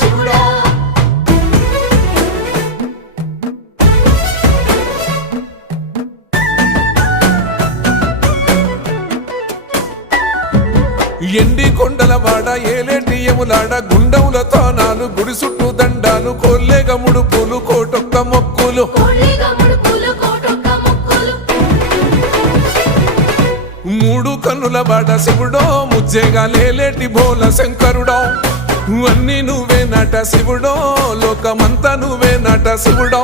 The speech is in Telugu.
శివుడా ఎండి కొండలవాడ ఏలేటి యములాడ గుండముల తానాలు గుడి చుట్టూ దండాలు కొల్లేగ ముడుపులు కోటొక్క మొక్కులు మూడు కన్నుల వాడ శివుడో ముజ్జేగా లేలేటి బోల శంకరుడో అన్నీ నువ్వే నట శివుడో లోకమంతా నువ్వే నట శివుడో